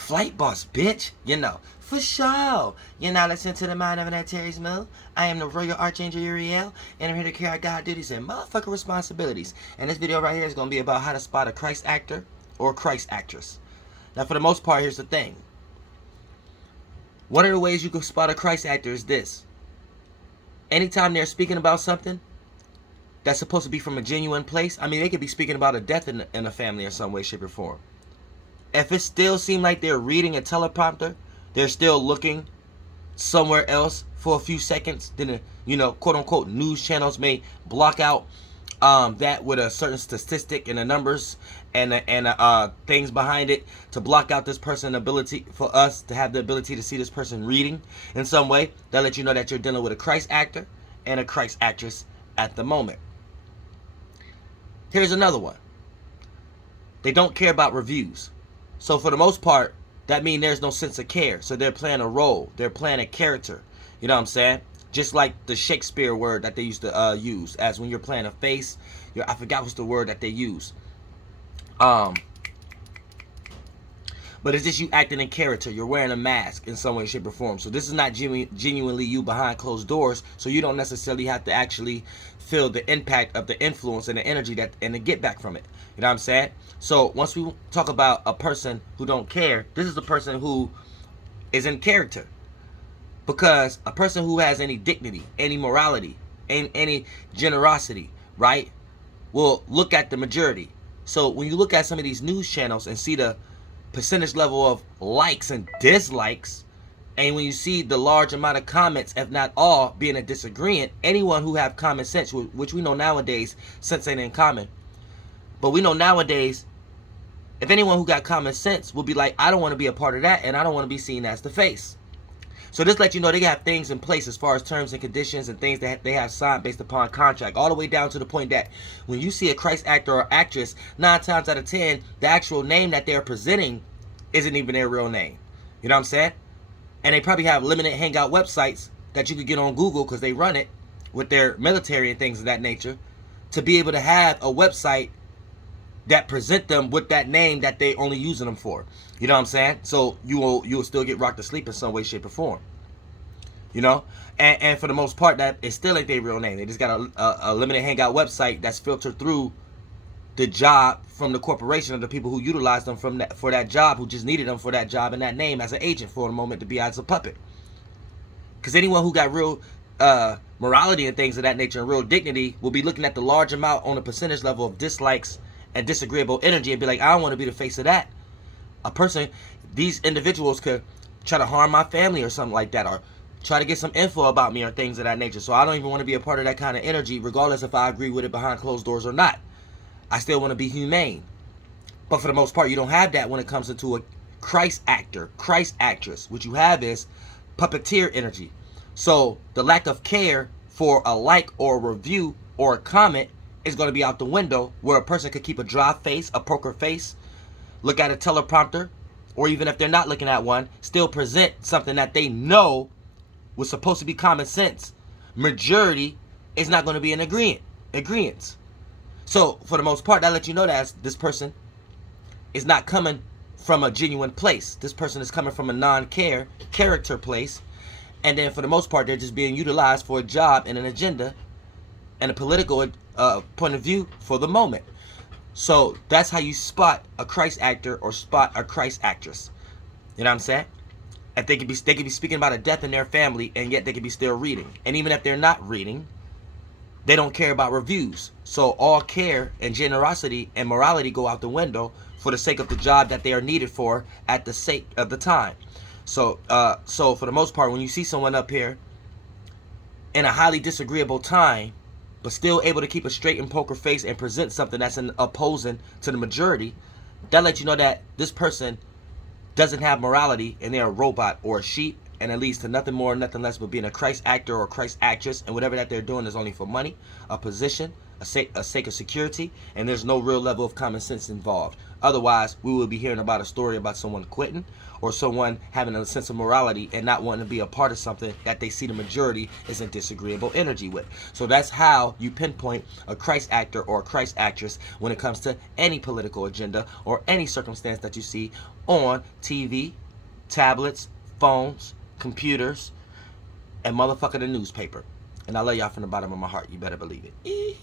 Flight boss, bitch. You know, for sure. You're now listening to the Mind of an Terry's Mill. I am the Royal Archangel Uriel, and I'm here to carry out God duties and motherfucking responsibilities. And this video right here is going to be about how to spot a Christ actor or Christ actress. Now, for the most part, here's the thing. One of the ways you can spot a Christ actor is this. Anytime they're speaking about something that's supposed to be from a genuine place, I mean, they could be speaking about a death in a family in some way, shape, or form. If it still seems like they're reading a teleprompter, they're still looking somewhere else for a few seconds, then, quote unquote, news channels may block out that with a certain statistic and the numbers and things behind it to block out this person's ability for us to have the ability to see this person reading in some way. That lets you know that you're dealing with a Christ actor and a Christ actress at the moment. Here's another one. They don't care about reviews. So for the most part, that means there's no sense of care. So they're playing a role. They're playing a character. You know what I'm saying? Just like the Shakespeare word that they used to use as when you're playing a face. I forgot what's the word that they use. But it's just you acting in character. You're wearing a mask in some way, shape, or form. So this is not genuinely you behind closed doors. So you don't necessarily have to actually feel the impact of the influence and the energy and the get back from it. You know what I'm saying? So once we talk about a person who don't care, this is a person who is in character. Because a person who has any dignity, any morality, any generosity, right, will look at the majority. So when you look at some of these news channels and see the percentage level of likes and dislikes, and when you see the large amount of comments, if not all, being a disagreement, anyone who have common sense, which we know nowadays, sense ain't in common, but we know nowadays, if anyone who got common sense will be like, I don't want to be a part of that, and I don't want to be seen as the face. So this lets you know they have things in place as far as terms and conditions and things that they have signed based upon contract, all the way down to the point that when you see a Christ actor or actress, 9 times out of 10, the actual name that they're presenting isn't even their real name. You know what I'm saying? And they probably have limited hangout websites that you could get on Google because they run it with their military and things of that nature to be able to have a website that present them with that name that they only using them for. You know what I'm saying? So you will still get rocked to sleep in some way, shape, or form. You know? And for the most part, that it still ain't their real name. They just got a limited hangout website that's filtered through the job from the corporation of the people who utilized them for that job, who just needed them for that job and that name as an agent for a moment to be as a puppet. Because anyone who got real morality and things of that nature and real dignity will be looking at the large amount on a percentage level of dislikes and disagreeable energy and be like, I don't want to be the face of that. A person, these individuals could try to harm my family or something like that, or try to get some info about me or things of that nature. So I don't even want to be a part of that kind of energy, regardless if I agree with it behind closed doors or not. I still want to be humane. But for the most part, you don't have that when it comes into a Christ actor, Christ actress. What you have is puppeteer energy. So the lack of care for a like or a review or a comment is going to be out the window, where a person could keep a dry face, a poker face, look at a teleprompter, or even if they're not looking at one, still present something that they know was supposed to be common sense. Majority is not going to be in agreement. So for the most part, that lets you know that this person is not coming from a genuine place. This person is coming from a non-care character place. And then for the most part, they're just being utilized for a job and an agenda and a political point of view for the moment. So that's how you spot a Christ actor or spot a Christ actress. You know what I'm saying? If they could be speaking about a death in their family, and yet they could be still reading. And even if they're not reading, they don't care about reviews. So all care and generosity and morality go out the window for the sake of the job that they are needed for at the sake of the time. So for the most part, when you see someone up here in a highly disagreeable time, but still able to keep a straight and poker face and present something that's opposing to the majority, that lets you know that this person doesn't have morality and they're a robot or a sheep, and it leads to nothing more, nothing less but being a Christ actor or a Christ actress, and whatever that they're doing is only for money, a position, a sake of security, and there's no real level of common sense involved. Otherwise, we will be hearing about a story about someone quitting or someone having a sense of morality and not wanting to be a part of something that they see the majority is in disagreeable energy with. So that's how you pinpoint a Christ actor or a Christ actress when it comes to any political agenda or any circumstance that you see on TV, tablets, phones, computers, and motherfucking the newspaper. And I love y'all from the bottom of my heart. You better believe it.